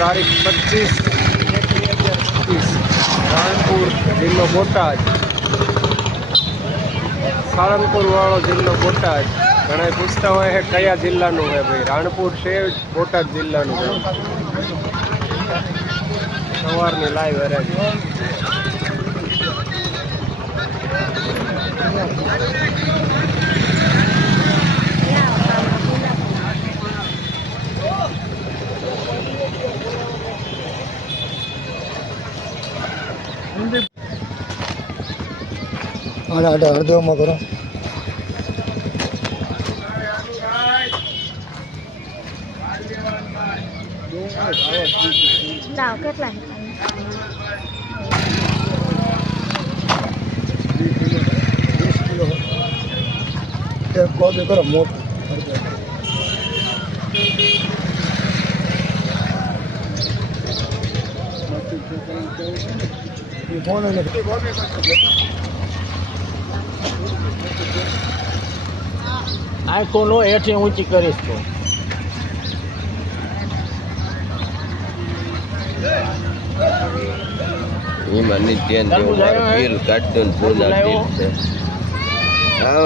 તારીખ પચીસ રાણપુર જિલ્લો બોટાદ. સાળંગપુર વાળો જિલ્લો બોટાદ. ઘણા પૂછતા હોય છે કયા જિલ્લાનું છે ભાઈ? રાણપુર છે બોટાદ જિલ્લાનું છે? સવારની લાઈવ હરાજી. આને આડે અડધોમાં કરો લાવ કેટલા વીસ કિલો એક કોબી કરો મોટું એ ફોન એને આંખો નો હેઠે ઊંચી કરીશ તો.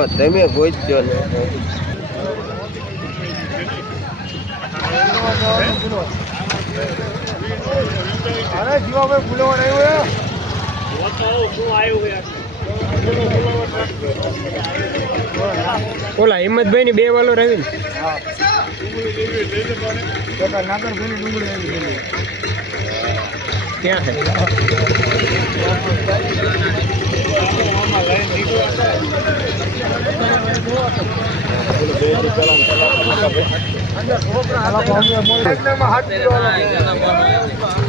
તમે પૂછજો ને. અરે જીવાભાઈ ફૂલેવાડ આવ્યો ઓલા હિંમતભાઈ ની બે વાલો ગયેલી ક્યાં છે?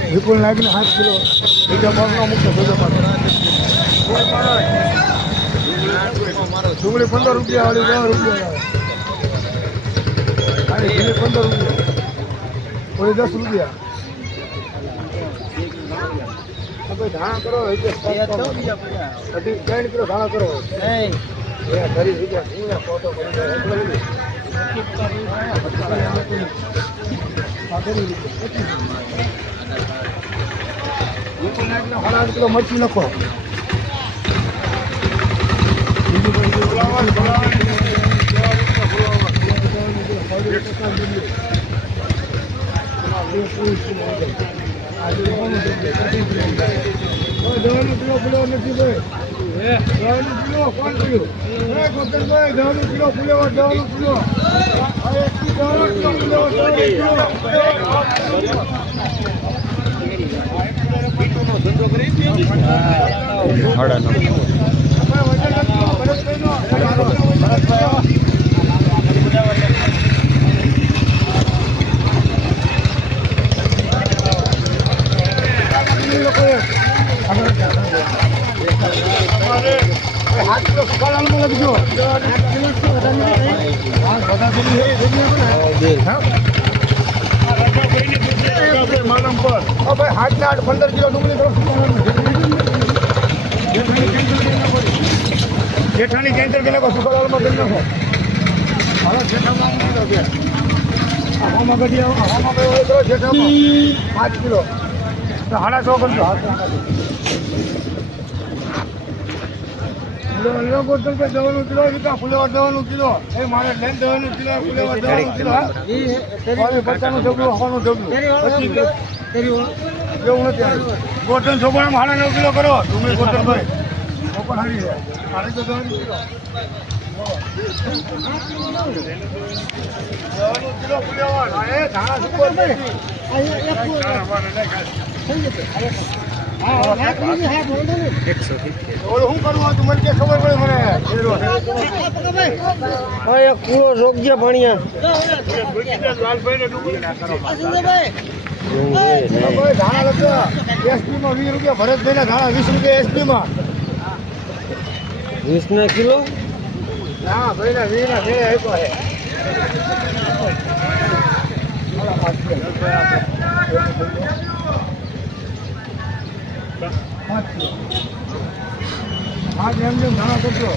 વિપુલ નાયકને સાત કિલો બીજા મૂકતો બીજો ભાગ ડુંગળી પંદર રૂપિયા વાળી દસ રૂપિયા આની ભીલી પંદર રૂપિયા ઓલી દસ રૂપિયા ધાણા કરો ત્રણ કિલો ધાણા કરો ફોટો કરી આઠ કિલો મરચી ફુલાવર. દવાનું કિલો નથી ભાઈ દવાનું કિલો કોણ કર્યું એ ગોતનભાઈ દવાનું કિલો ફુલેવર દવાનું કિલો આ એકથી દવાનું સાડા નવ હાથ ને આઠ પંદર કિલો ડુંગળી જેઠાણી કેન્દ્ર કે નાખો સુકાળામાં કરી નાખો હાલો જેઠામાં પાંચ. કિલો સાડા છ કરજો હાથ દવાનું કિલો રૂપિયા ફુલેવાર દવાનું કિલો એ મારે લેન દવાનું કિલો ફુલેવાર દવાનું કિલો હા પચાસનું ઢગલું હવાનું ઢગલું એવું નથી આવ્યું ગોટન છોકરા હાડા નવ કિલો કરો. ડુંગળી ગોટનભાઈ પણ હારી છે હારી તો દવાનું કિલો દવાનું કિલો ફુલેવાર હા એ ધાણા સુપર નથી. એકસો શું કરવું તું મને કે ખબર પડે મને કુળો રોગ્ય ભણ્યા ધાણા લખો એસપી માં વીસ રૂપિયા ભરતભાઈ ના ધાણા વીસ રૂપિયા એસપી વીસ ના કિલો? ના ભાઈ ના બે આપ્યો હા એમ જેમ ઘણા કરજો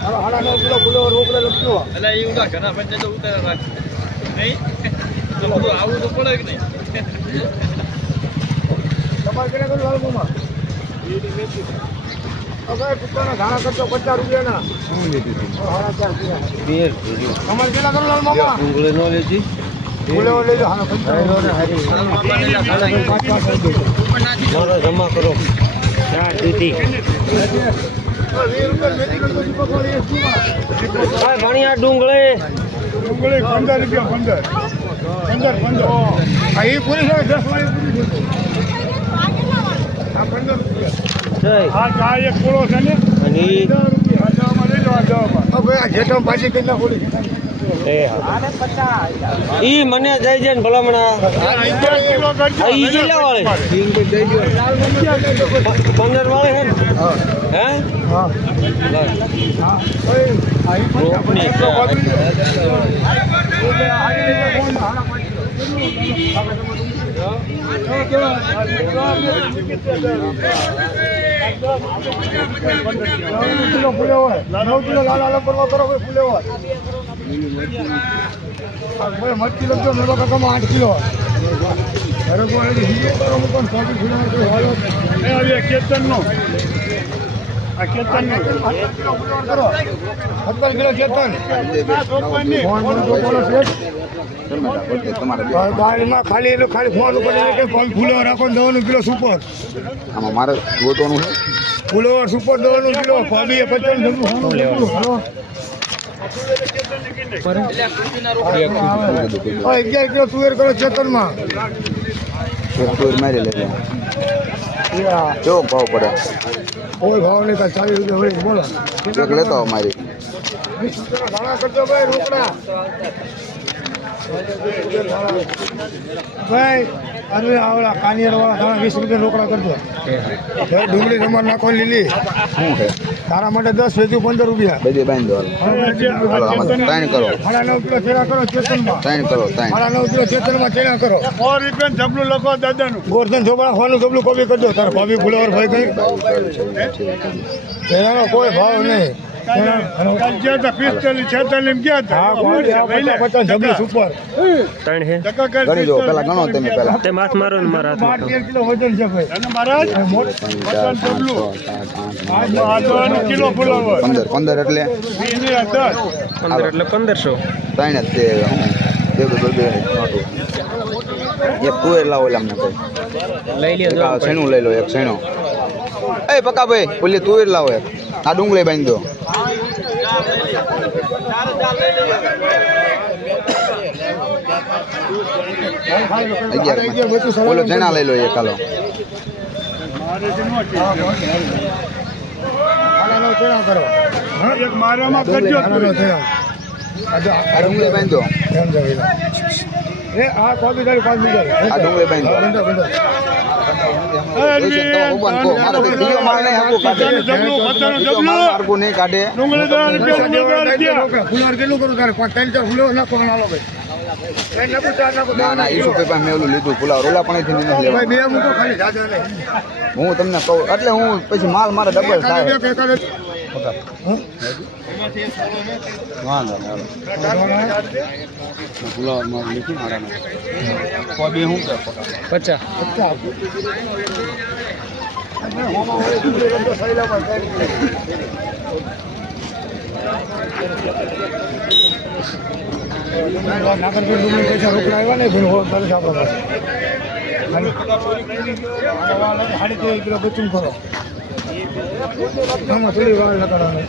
હાલો હાડા નવ કિલો ફૂલો રોકડે લખજો એટલે એ ઉગા ઘણા પંચાયતો ઉતારા રાખજો નહીં? તમારે કેટલા કરું લાલ મામા હવે કુકરના ધાણા કરશો પચાસ રૂપિયાના સાડા ચાર રૂપિયા. તમારે કેટલા કરું લાલ મામા ફૂલેવો લઈ લો હા જમા કરો ભણિયા ડુંગળી ડુંગળી પંદર રૂપિયા. પંદર પંદર પંદર હા એ પૂરી છે દસ વાળી પૂરી આ પંદર રૂપિયા. હા ચા એક છે ને? અને આ જેઠમ. ઈ મને દઈ દે ને ભલામણા કિલો કરજો આ ઈ કેટલા વાળી પંદર વાળી હે ને? હે હા બસ. હા ઓય આ ઈ પંદર રોપણી પંદર છે. પકડી લે. એટલે આ રીતે કોણ હાલા પાડી નવ કિલો ફૂલે હોય નવ કિલો લાલ આલમ કરવા કરો કોઈ ફૂલે હોય ભાઈ મચ્છી લખજો મેળો કાકામાં આઠ કિલો ને કેતનનો આ કેતનનો સત્તર કિલો કેતન ગાડીમાં ખાલી એટલે ખાલી ફોન ઉપર ફૂલો રાખો દવાનું કિલો સુપર આમાં મારે ગોતવાનું છે. ફૂલેવા સુપર દવાનું કિલો ભાભી પચાસ અગિયાર કિલો તુવેર કરો ચેતનમાં એક મારી લે કેવો ભાવ પડે કોઈ ભાવ નહીં કાંઈ ચાલીસ રૂપિયા હોય ભાઈ અરે આવડા કાનિયર વાળા ધાણા વીસ રૂપિયા રોકડા કરજો. ડુંગળી તમારે નાખો લીલી. શું છે? તારા માટે દસ વેચું પંદર રૂપિયા. બધી બાંધી દો ત્રણ કરો. સાડા નવ કિલો ચેડા કરો ચેતનમાં. ત્રણ કરો ત્રણ. સાડા નવ કિલો ચેતનમાં ચેડા કરો. સો રૂપિયા જબલું લખો દાદાનું. ગોરધન ઝોપડા ખાવાનું ડબલું કોબી કરજો. તારા ભાભી ફુલેવર ભાઈ કઈ. ચેરાનો કોઈ ભાવ નહીં. ગયા હતા કોઈ પેલા ગણો તમે પેલા તે માથ મારો ને મારા હાથમાં કિલો પંદર એટલે પંદર પંદરસો ત્રણ તે તુવેર લાવો એટલે અમને ભાઈ લઈ એક આ લઈ લો એક શેણો એ પકા ભાઈ? ઓલી તુવેર લાવો. આ ડુંગળી બાંધી. દો અગિયાર અગિયાર ઓલો લઈ લો એક હાલો. આ ડુંગળી બાંધી. દો એ આ ડુંગળી બાંધી. દો હું તમને કહું એટલે હું પછી માલ મારે ડબલ થાય. એક, એક. વાંધો નહીં પચાસ. નાગરપુર પૈસા સાડી ત્રણ કિલો બચું કરો થોડી વાર લગાડવાની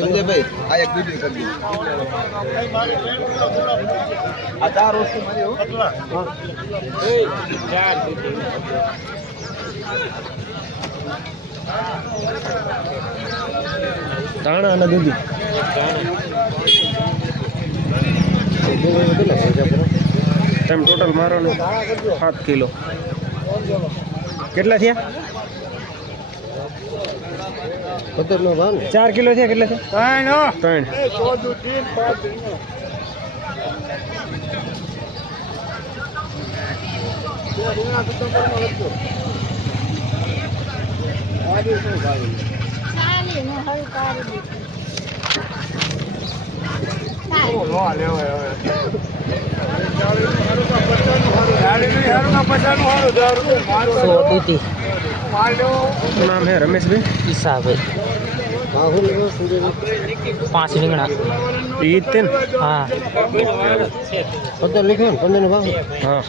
સંજયભાઈ આ એક બીજી કરી આ ચાર વસ્તુ. ધાણા અને દૂધી તમે ટોટલ મારો ને સાત કિલો. કેટલા થયા? ચાર કિલો થયા કેટલા થયા? ત્રણ, હો. ત્રણ. નામ હે રમેશભાઈ? પાંચ રીંગણા. ઈ તે ને? હા. પંદર લખ્યો ને પંદર નો ભાવ હા.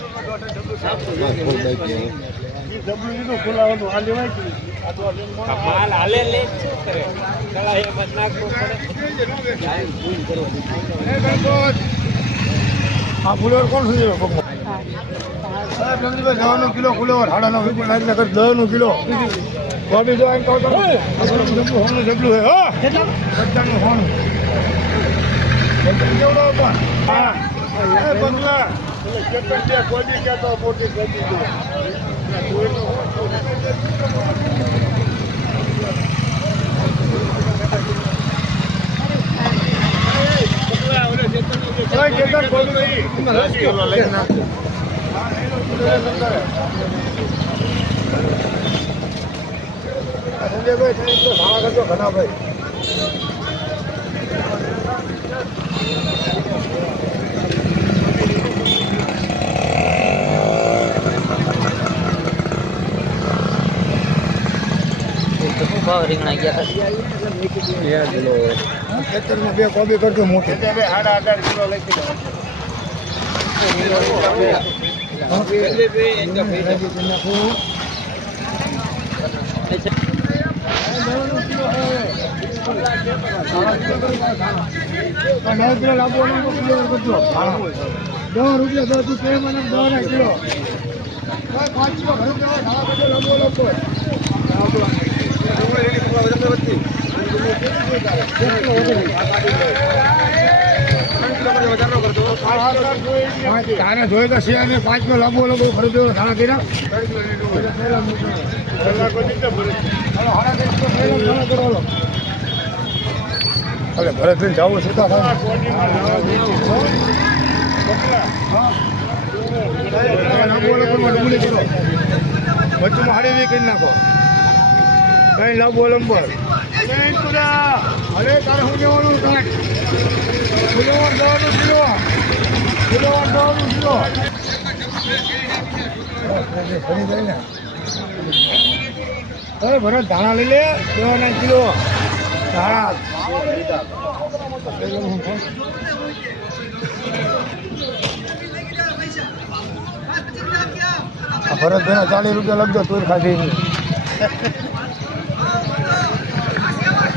માલ હાલે લે શું કરે? કલા એ મત નાખવો. આ ફુલેવર કોણ સુધી. સાહેબ, કિલો ફુલેવર સાડા નવ રૂપિયા નાખી નાખે દવાનું કિલો. કોબી જો આઈને કહો તો. હોનું જબલું હે. હો પચાસનું હોનું. કેવડો પણ? હા. એટલે કેતન બે કહેતો મોટી ઘણા ભાઈ. ભાવ રીંગણા ગયા ખેતરમાં બે કોબી કરજો મોટી. સાડા અઢાર કિલો લખી દો. દસ રૂપિયા દસ કિલો? પાંચ કિલો ઘણું લાંબો લાંબો તારે જોઈ તો છે અને પાંચ કિલો લાંબો લાંબો ખરીદ્યો સાડા હાલો. અરે ભરત જાવું થાય કોડીમાં લાંબો વચ્ચેમાં હાડી કરી નાખો. કઈ ના નહીં તુરા. અરે તારે શું જવાનું તારે કિલોવાર દવાનું કિલો કિલોવાર દવાનું કિલો ફરી જાય ને અરે ભરત ધાણા લઈ લે. દેવાના કિલો. ધાણા. આ ભરતભાઈ ચાલીસ રૂપિયા લખજો તુર ખાધી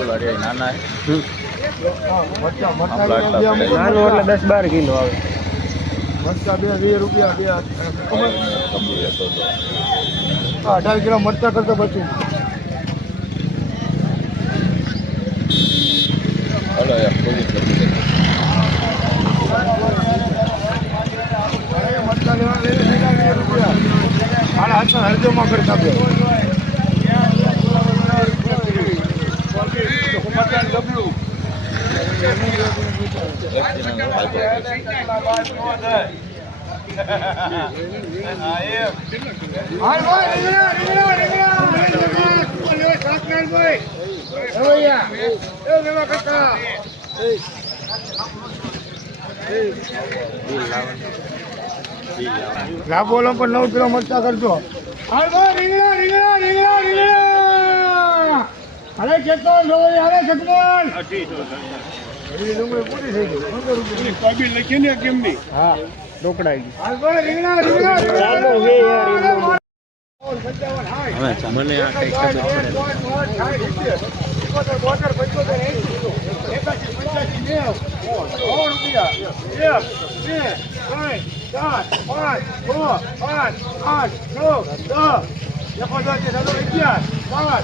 અરે નાના નાનું એટલે દસ બાર કિલો આવે. મરચા બે વીસ રૂપિયા બે અઢાર કિલો મરચા કરતા બચું હલો યાર. મરચા લેવા લે રૂપિયા. હાલ હાથ હરજોમાં કરી આપ્યો એક જણાનો ફાયદો હાલ ભાઈ રીંગણા રીંગણા રીંગણા બોલ્યો સાતનાર ભાઈ રવૈયા એ લેવા કરતા લાભો પણ નવ કિલો મરચા કરજો. રીંગણા રીંગણા રીંગણા રીંગણા! અરે ચેતન અરે ચેતન એવી ડુંગળી પૂરી થઈ ગઈ. પંદર રૂપિયા કાબી લખી ને કેમ નહીં? હા રોકડાઈ મને આ કઈ બોતેર પંચોતેર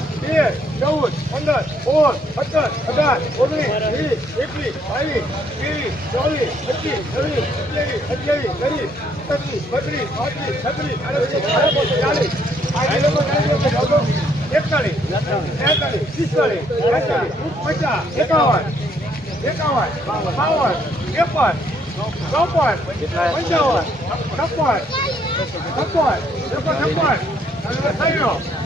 એસી એકાસી પંચ્યાસી નેવ સો રૂપિયા એક બે ત્રણ ચાર પાંચ છ પાંચ આઠ નવ દસ એકોતેર ચાલો અગિયાર બાર તેર ચૌદ પંદર સોળ સત્તર અઢાર ઓગણીસ વીસ એકવીસ બાવીસ ત્રેવીસ ચોવીસ પચીસ છવ્વીસ સત્યાવીસ અઠ્યાવીસ ત્રીસ એકત્રીસ બત્રીસ પાંત્રીસ છત્રીસ આડત્રીસ ચાલીસ એકતાલીસ તેતાલીસ પિસ્તાલીસ છેતાલીસ પચાસ એકાવન એકાવન બાવન ત્રેપન ચોપન પંચાવન છપ્પન છપ્પન એકસો છપ્પન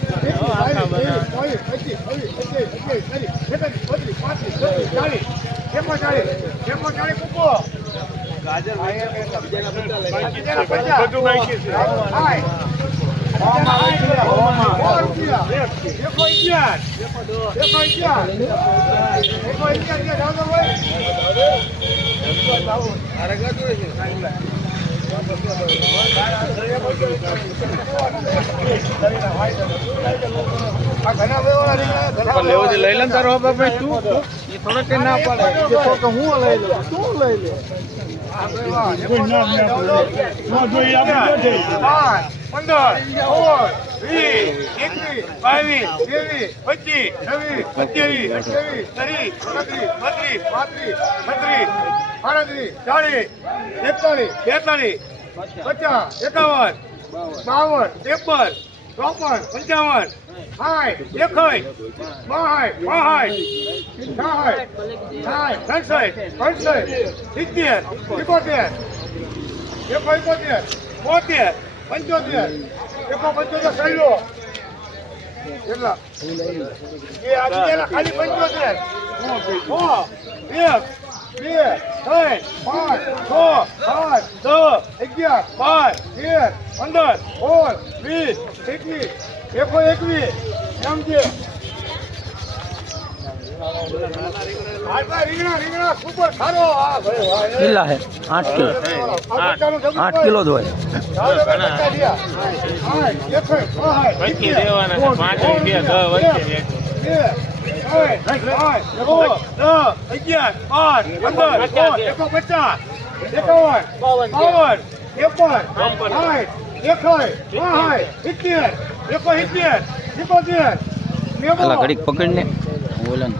થયો લખો એ બોલતો કેમ છે છે લઈ લે તારો બાપા તું એ થોડો કે ના પાડે હું લઈ લે તું લઈ લે કોઈ ના ના પડે. ન જોઈએ આપણે ન જઈએ. પંદર સોળ વીસ એકવીસ બાવીસ ત્રેવીસ પચીસ છવ્વીસ સત્યાવીસ અઠ્યાવીસ ત્રીસ એકત્રીસ બત્રીસ પાંત્રીસ છત્રીસ આડત્રીસ ચાલીસ એકતાલીસ બેતાલીસ પચાસ, એકાવન, બાવન, ત્રેપન, ચોપન, પંચાવન, સાઠ, એકસઠ, બાસઠ બાસઠ સાઠ સાઠ, સડસઠ, પંચસઠ, સિત્તેર એકોતેર એકો એકોતેર બોતેર, પંચોતેર એકો પંચોતેર સહેલો કેટલા ખાલી પંચોતેર. એક, બે, ત્રણ, પાંચ, છ અગિયાર બાર તેર પંદર સોળ વીસ એકવીસ એકો એકવીસ. એમ છે હા કેટલા છે? આઠ કિલો. આઠ કિલો જ હોય. પાંચ અગિયાર બાર પંદર એકસો પચાસ એકાવન બાવન ત્રેપન સાઠ એકસઠ બાસઠ સિત્તેર એકો સિત્તેર સિત્તોતેર પેલા ઘડીક પકડીને બોલે ને.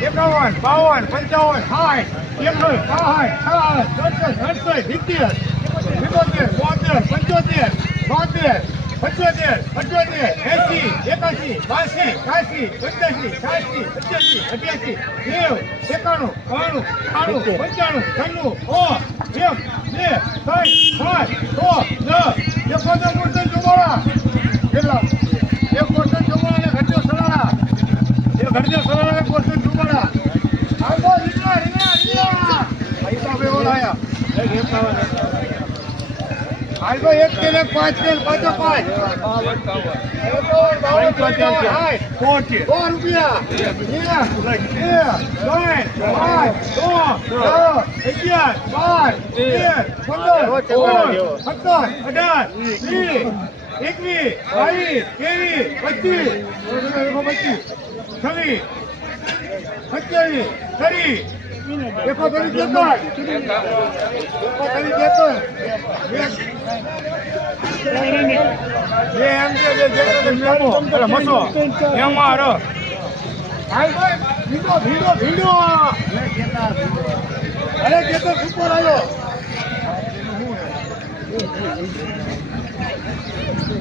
એકાવન બાવન પંચાવન સાઠ એકસઠ બાસઠ છાસઠ સડસઠ અડસઠ સિત્તેર સિત્તોતેર બોતેર પંચોતેર બોતેર. પંચોતેર પંચોતેર એસી એકાસી બાસી ત્યાસી પંચ્યાસી છ્યાસી પંચ્યાસી અઠ્યાસી નેવ એકાણું બાણું આણું પંચાણું છન્નું ઓ એક બે ત્રણ પાંચ છ દસ. એકોતેર મૂર્તિ ચુમાળા કેટલા? એક પોર્શન ચુમાળા ને ઘટ્યો સલાડા એ ઘટ્યો સલાડા ને પોર્શન ચુમાળા આગો રીંગણા રીંગણા રીંગણા. પૈસા બે ઓળાયા હાલ એક કે એક પાંચ તેલ પાંચો પાંચ રૂપિયા અગિયાર, બાર, તેર, પંદર, સત્તર, અઢાર, વીસ, એકવીસ, બાવીસ, ત્રેવીસ, પચીસ, પચીસ, છવ્વીસ, સત્યાવીસ, ત્રીસ, એકો કરી દેતો એકો કરી દેતો જે એમ કે મેમો અરે મસો એમ મારો ભીડો ભીડો અરે કેતો સુપર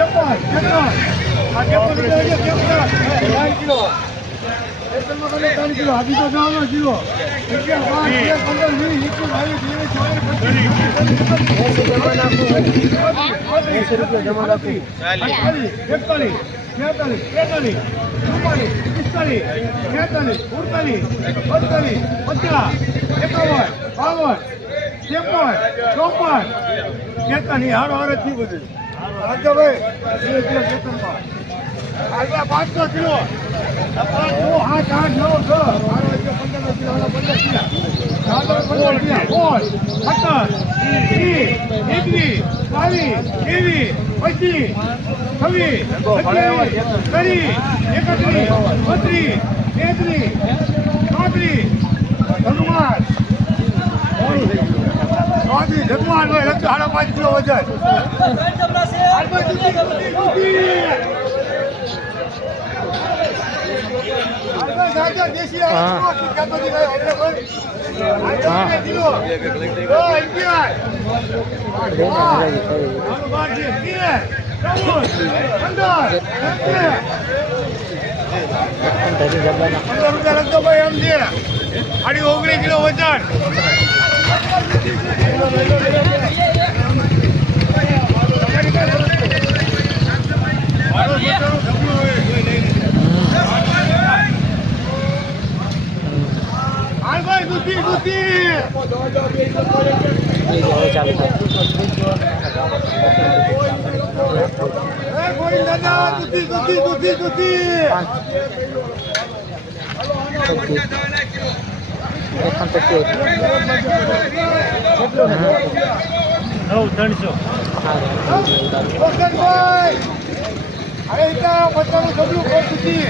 ગયો લેવાની એસએમમાં આવ્યો એટલે રીંગણા રીંગણા કર્યા ત્રણ કિલો આધી તો જવાનો કિલો અગિયાર બાર તેર ત્રેવીસ પાંચસો કિલો. પાંચસો, આઠ આઠ, નવ, છ. પંદર કિલો પંદર કિલો. પંદર કિલો. સત્તર એકવીસ, બાવીસ, ત્રેવીસ, પચીસ, છવ્વીસ ત્રીસ એકત્રીસ, બત્રીસ, તેત્રીસ, ચોત્રીસ. હનુમાન. ચોત્રીસ. હનુમાન ભાઈ સાડા પાંચ કિલો વજન. ઓગણીસ કિલો વજન દૂધી દૂધી નવ ત્રણસો અરે ઇતા બચ્ચાનું સબલું કોઈ દૂધી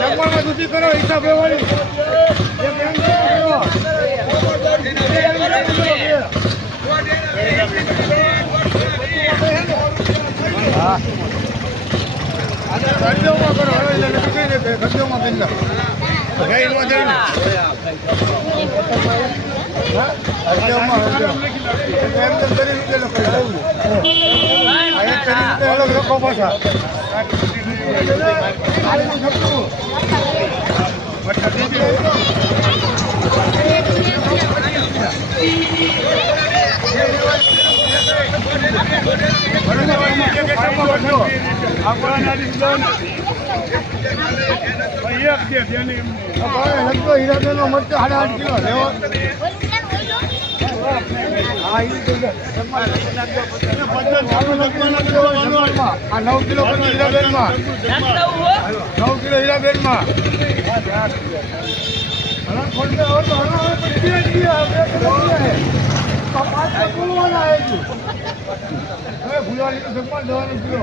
જમવામાં દૂધી કરો હિસાબ લેવાની એક એમ કરો હવે એટલે નક્કી રીતે દે ગરદેવમાં કરી નાખો. ગાયમાં જઈને. એમ તેમ કરી રીતે અલગ લખો પાછા. આનું છઠ્ઠું. હીરાબેનનો મરચો સાડા આઠ કિલો લેવો નવ કિલો હીરાબેનમાં નવ કિલો હીરાબેનમાં પાંચ બોલવાના આયા છું. હવે ભૂલવાની તો જમવા દવાનો કિલો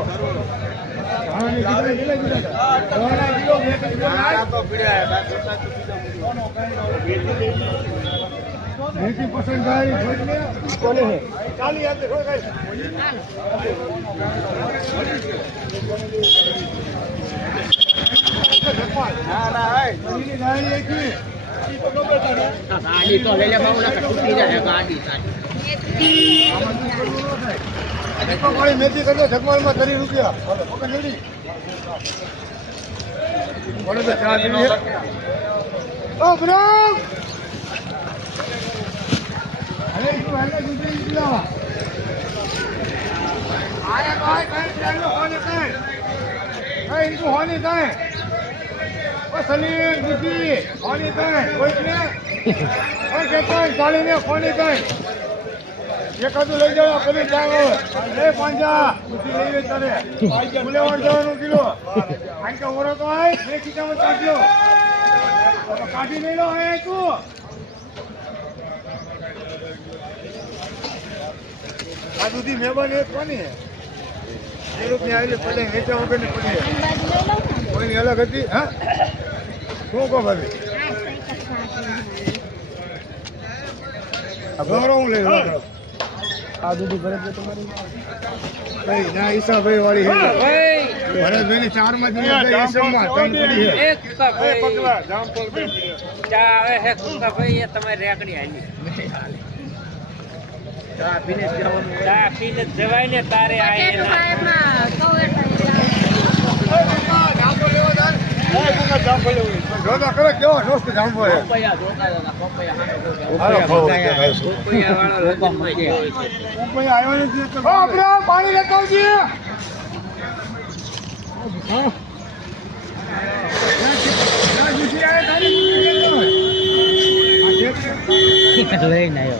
કિલો બે કિલો નાખ. એટી પર્સન્ટ ગાડી કોને આપે કોઈ કાંઈ. ગાડીની ગાડી એકી. પાણી મેથી? આયા આય કાંઈ ત્રણનો હોની કાંઈ. કાંઈ હોની કાંઈ. ઓ સલીમ, દુધી, હોની કોઈ ને ઓ કેતન, ચાલીને હોની કાંઈ. એકાદું લઈ જાવ કદી આવે. એ પાંજા, દૂધી લઈ લે ભૂલે જવાનું કિલો. આઈ કે ઓરો તો આય, બે ખીચામાં. હવે કાઢી લઈ લો આય તું આ દૂધી મહેમાન એક કોની એ રૂપની આવેલી પડે વેચા પડી અંદાજ લઈ લઉં કોઈની અલગ હતી હા શું કહો ભાભી ગૌરવ હું લઈ લઉં આ દૂધી ભરત તમારી? ભાઈ ના ઈસાભાઈ વાળી હે. ભરતભાઈ ની ચારમાં ઈસમમાં ત્રણ પડી છે એક પગલા જામફળ પડ્યા. ચા આવે હે કુંકા ભાઈ એ તમારી રેકડી આલી ચા પીને જ જવાય ને તારે આ બટેટું એના. સાહેબમાં કહું એટલે જોતા કરો કેવો દોસ્ત જામફળ છે હાલો ખાઓ. પપૈયા વાળો લગનમાં ગયો. કોઈ આવ્યો નથી તો આપણે આ પાણી લેતો લઈને આવ્યો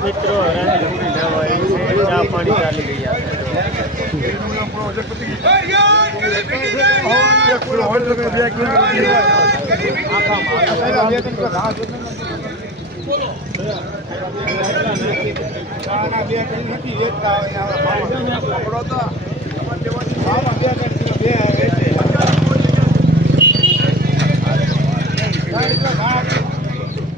મિત્રો હરાની છે ચા પાણી ચાલી રહ્યા બે